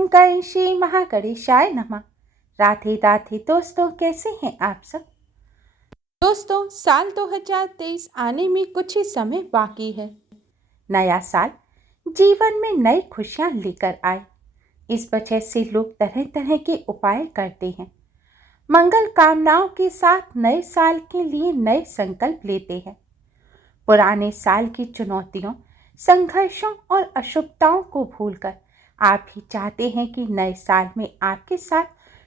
ओम गण श्री महागणेशाय नमः। राधे राधे दोस्तों, कैसे हैं आप सब। दोस्तों, साल 2023 आने में कुछ ही समय बाकी है। नया साल जीवन में नई खुशियां लेकर आए। इस वजह से लोग तरह तरह के उपाय करते हैं। मंगल कामनाओं के साथ नए साल के लिए नए संकल्प लेते हैं। पुराने साल की चुनौतियों, संघर्षों और अशुभताओं को भूलकर आप भी चाहते हैं कि नए साल में आपके साथ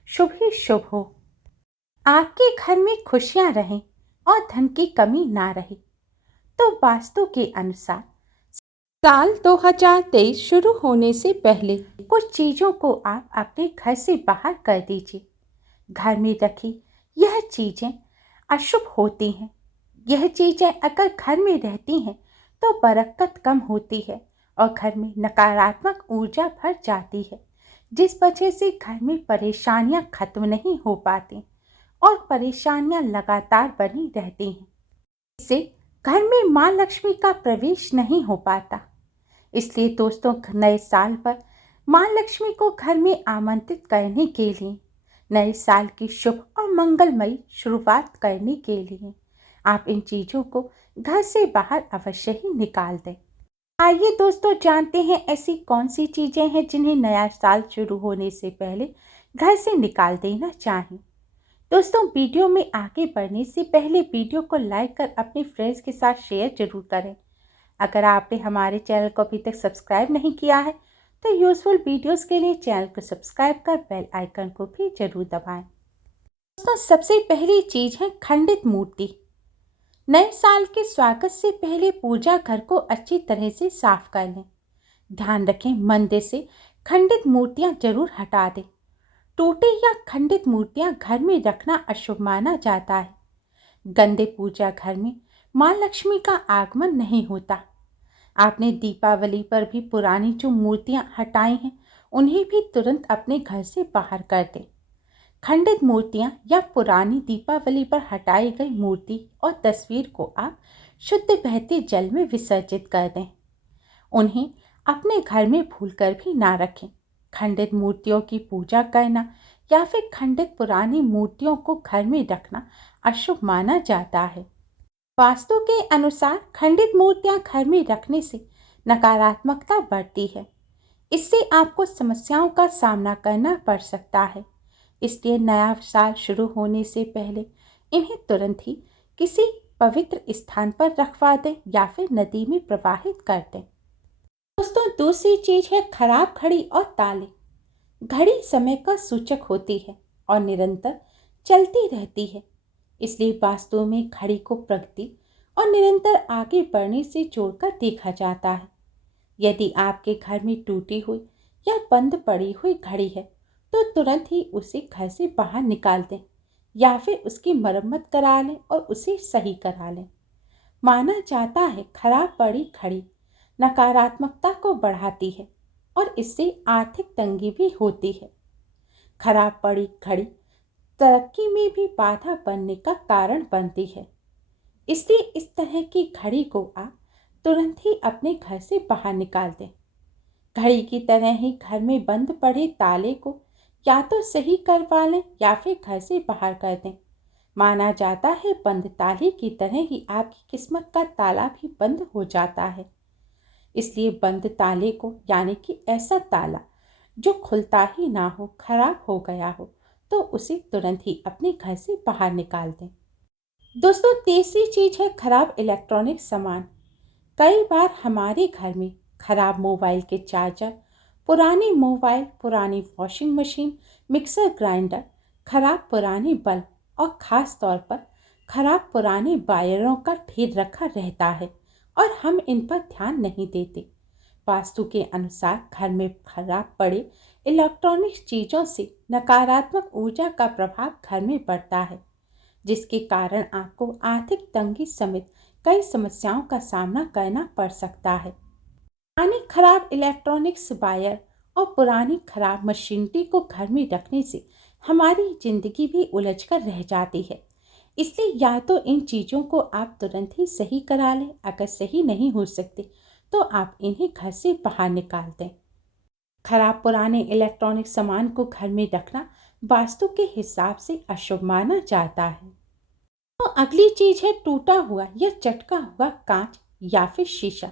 शुभ ही शुभ हो, आपके घर में खुशियां रहें और धन की कमी ना रहे। तो वास्तु के अनुसार साल 2023 शुरू होने से पहले कुछ चीजों को आप अपने घर से बाहर कर दीजिए। घर में रखी यह चीजें अशुभ होती हैं। यह चीजें अगर घर में रहती हैं तो बरकत कम होती है और घर में नकारात्मक ऊर्जा भर जाती है, जिस वजह से घर में परेशानियां खत्म नहीं हो पाती और परेशानियां लगातार बनी रहती हैं। इससे घर में मां लक्ष्मी का प्रवेश नहीं हो पाता। इसलिए दोस्तों, नए साल पर मां लक्ष्मी को घर में आमंत्रित करने के लिए, नए साल की शुभ और मंगलमयी शुरुआत करने के लिए आप इन चीजों को घर से बाहर अवश्य ही निकाल दें। आइए दोस्तों, जानते हैं ऐसी कौन सी चीजें हैं जिन्हें नया साल शुरू होने से पहले घर से निकाल देना चाहिए। दोस्तों, वीडियो में आगे बढ़ने से पहले वीडियो को लाइक कर अपने फ्रेंड्स के साथ शेयर जरूर करें। अगर आपने हमारे चैनल को अभी तक सब्सक्राइब नहीं किया है तो यूजफुल वीडियोस के लिए चैनल को सब्सक्राइब कर बेल आइकन को भी जरूर दबाएं। दोस्तों, सबसे पहली चीज है खंडित मूर्ति। नए साल के स्वागत से पहले पूजा घर को अच्छी तरह से साफ कर लें। ध्यान रखें, मंदिर से खंडित मूर्तियां जरूर हटा दें। टूटी या खंडित मूर्तियां घर में रखना अशुभ माना जाता है। गंदे पूजा घर में मां लक्ष्मी का आगमन नहीं होता। आपने दीपावली पर भी पुरानी जो मूर्तियां हटाई हैं उन्हें भी तुरंत अपने घर से बाहर कर दें। खंडित मूर्तियां या पुरानी दीपावली पर हटाई गई मूर्ति और तस्वीर को आप शुद्ध बहते जल में विसर्जित कर दें। उन्हें अपने घर में भूलकर भी ना रखें। खंडित मूर्तियों की पूजा करना या फिर खंडित पुरानी मूर्तियों को घर में रखना अशुभ माना जाता है। वास्तु के अनुसार खंडित मूर्तियां घर में रखने से नकारात्मकता बढ़ती है। इससे आपको समस्याओं का सामना करना पड़ सकता है। इसलिए नया साल शुरू होने से पहले इन्हें तुरंत ही किसी पवित्र स्थान पर रखवा दें या फिर नदी में प्रवाहित कर दें। दोस्तों, दूसरी चीज है खराब घड़ी और ताले। घड़ी समय का सूचक होती है और निरंतर चलती रहती है। इसलिए वास्तु में घड़ी को प्रगति और निरंतर आगे बढ़ने से जोड़कर देखा जाता है। यदि आपके घर में टूटी हुई या बंद पड़ी हुई घड़ी है तो तुरंत ही उसे घर से बाहर निकाल दें या फिर उसकी मरम्मत करा लें और उसे सही करा लें। माना जाता है खराब पड़ी घड़ी नकारात्मकता को बढ़ाती है और इससे आर्थिक तंगी भी होती है। खराब पड़ी घड़ी तरक्की में भी बाधा बनने का कारण बनती है। इसलिए इस तरह की घड़ी को आप तुरंत ही अपने घर से बाहर निकाल दें। घड़ी की तरह ही घर में बंद पड़े ताले को या तो सही करवा लें या फिर घर से बाहर कर दें। माना जाता है बंद ताले की तरह ही आपकी किस्मत का ताला भी बंद हो जाता है। इसलिए बंद ताले को, यानी कि ऐसा ताला जो खुलता ही ना हो, खराब हो गया हो, तो उसे तुरंत ही अपने घर से बाहर निकाल दें। दोस्तों, तीसरी चीज है खराब इलेक्ट्रॉनिक सामान। कई बार हमारे घर में खराब मोबाइल के चार्जर, पुरानी मोबाइल, पुरानी वॉशिंग मशीन, मिक्सर ग्राइंडर, खराब पुराने बल्ब और ख़ास तौर पर खराब पुराने वायरों का ढेर रखा रहता है और हम इन पर ध्यान नहीं देते। वास्तु के अनुसार घर में खराब पड़े इलेक्ट्रॉनिक चीज़ों से नकारात्मक ऊर्जा का प्रभाव घर में बढ़ता है, जिसके कारण आपको आर्थिक तंगी समेत कई समस्याओं का सामना करना पड़ सकता है। पुरानी खराब इलेक्ट्रॉनिक्स वायर और पुरानी खराब मशीनरी को घर में रखने से हमारी जिंदगी भी उलझ कर रह जाती है। इसलिए या तो इन चीज़ों को आप तुरंत ही सही करा लें, अगर सही नहीं हो सकते तो आप इन्हें घर से बाहर निकाल दें। खराब पुराने इलेक्ट्रॉनिक सामान को घर में रखना वास्तु के हिसाब से अशुभ माना जाता है। तो अगली चीज है टूटा हुआ या चटका हुआ कांच या फिर शीशा।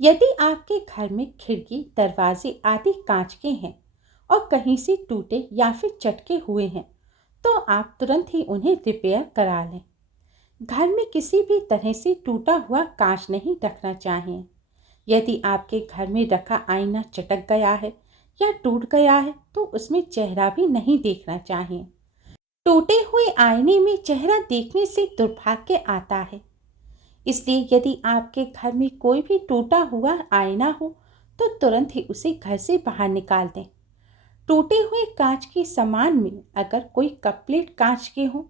यदि आपके घर में खिड़की, दरवाजे आदि कांच के हैं और कहीं से टूटे या फिर चटके हुए हैं, तो आप तुरंत ही उन्हें रिपेयर करा लें। घर में किसी भी तरह से टूटा हुआ कांच नहीं रखना चाहिए। यदि आपके घर में रखा आईना चटक गया है या टूट गया है, तो उसमें चेहरा भी नहीं देखना चाहिए। टूटे हुए आईने में चेहरा देखने से दुर्भाग्य आता है। इसलिए यदि आपके घर में कोई भी टूटा हुआ आईना हो, तो तुरंत ही उसे घर से बाहर निकाल दें। टूटे हुए कांच के सामान में अगर कोई कप प्लेट कांच के हों,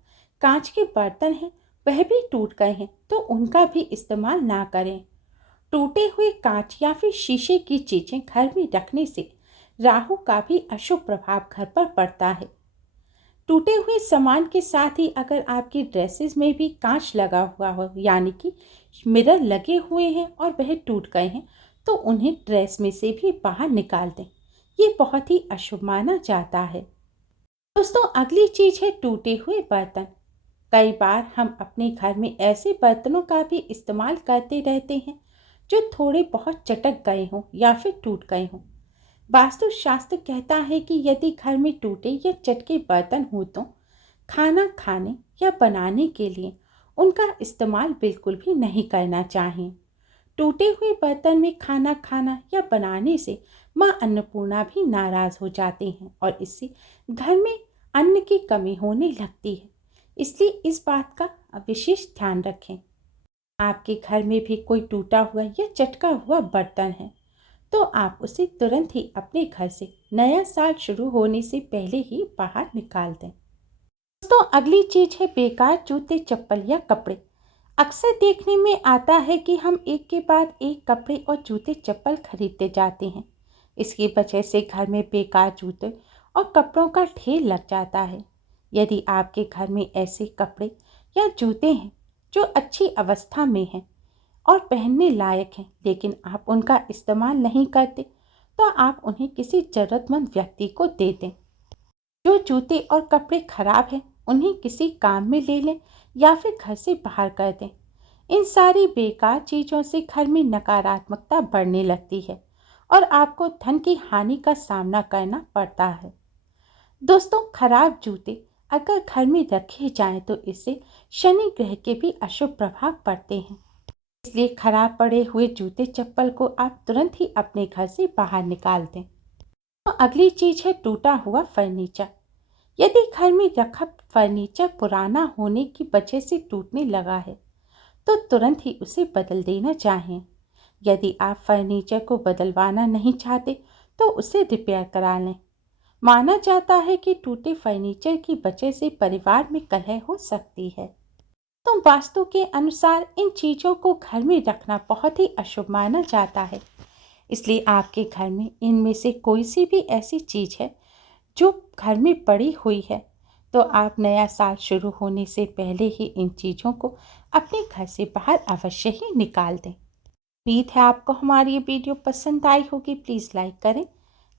कांच के बर्तन हैं, वह भी टूट गए हैं, तो उनका भी इस्तेमाल ना करें। टूटे हुए कांच या फिर शीशे की चीजें घर में रखने से राहु का भी अशुभ प्रभाव घर पर पड़ता है। टूटे हुए सामान के साथ ही अगर आपकी ड्रेसेस में भी कांच लगा हुआ हो, यानी कि मिरर लगे हुए हैं और वह टूट गए हैं, तो उन्हें ड्रेस में से भी बाहर निकाल दें। ये बहुत ही अशुभ माना जाता है। दोस्तों, अगली चीज है टूटे हुए बर्तन। कई बार हम अपने घर में ऐसे बर्तनों का भी इस्तेमाल करते रहते हैं जो थोड़े बहुत चटक गए हों या फिर टूट गए हों। वास्तु शास्त्र कहता है कि यदि घर में टूटे या चटके बर्तन हो, तो खाना खाने या बनाने के लिए उनका इस्तेमाल बिल्कुल भी नहीं करना चाहिए। टूटे हुए बर्तन में खाना खाना या बनाने से माँ अन्नपूर्णा भी नाराज हो जाती हैं और इससे घर में अन्न की कमी होने लगती है। इसलिए इस बात का विशेष ध्यान रखें। आपके घर में भी कोई टूटा हुआ या चटका हुआ बर्तन है, तो आप उसे तुरंत ही अपने घर से नया साल शुरू होने से पहले ही बाहर निकाल दें। दोस्तों, अगली चीज है बेकार जूते, चप्पल या कपड़े। अक्सर देखने में आता है कि हम एक के बाद एक कपड़े और जूते चप्पल खरीदते जाते हैं। इसकी वजह से घर में बेकार जूते और कपड़ों का ढेर लग जाता है। यदि आपके घर में ऐसे कपड़े या जूते हैं जो अच्छी अवस्था में हैं और पहनने लायक हैं, लेकिन आप उनका इस्तेमाल नहीं करते, तो आप उन्हें किसी ज़रूरतमंद व्यक्ति को दे दें। जो जूते और कपड़े खराब हैं, उन्हें किसी काम में ले लें या फिर घर से बाहर कर दें। इन सारी बेकार चीज़ों से घर में नकारात्मकता बढ़ने लगती है और आपको धन की हानि का सामना करना पड़ता है। दोस्तों, खराब जूते अगर घर में रखे जाएं, तो इससे शनि ग्रह के भी अशुभ प्रभाव पड़ते हैं। इसलिए खराब पड़े हुए जूते चप्पल को आप तुरंत ही अपने घर से बाहर निकाल दें। तो अगली चीज है टूटा हुआ फर्नीचर। यदि घर में रखा फर्नीचर पुराना होने की वजह से टूटने लगा है, तो तुरंत ही उसे बदल देना चाहिए। यदि आप फर्नीचर को बदलवाना नहीं चाहते, तो उसे रिपेयर करा लें। माना जाता है कि टूटे फर्नीचर की वजह से परिवार में कलह हो सकती है। तो वास्तु के अनुसार इन चीज़ों को घर में रखना बहुत ही अशुभ माना जाता है। इसलिए आपके घर में इनमें से कोई सी भी ऐसी चीज़ है जो घर में पड़ी हुई है, तो आप नया साल शुरू होने से पहले ही इन चीज़ों को अपने घर से बाहर अवश्य ही निकाल दें। उम्मीद है आपको हमारी ये वीडियो पसंद आई होगी। प्लीज़ लाइक करें।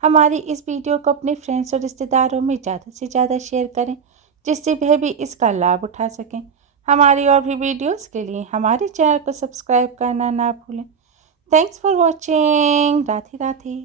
हमारी इस वीडियो को अपने फ्रेंड्स और रिश्तेदारों में ज़्यादा से ज़्यादा शेयर करें, जिससे वह भी इसका लाभ उठा सकें। हमारी और भी वीडियोस के लिए हमारे चैनल को सब्सक्राइब करना ना भूलें। Thanks for watching. Radhe Radhe.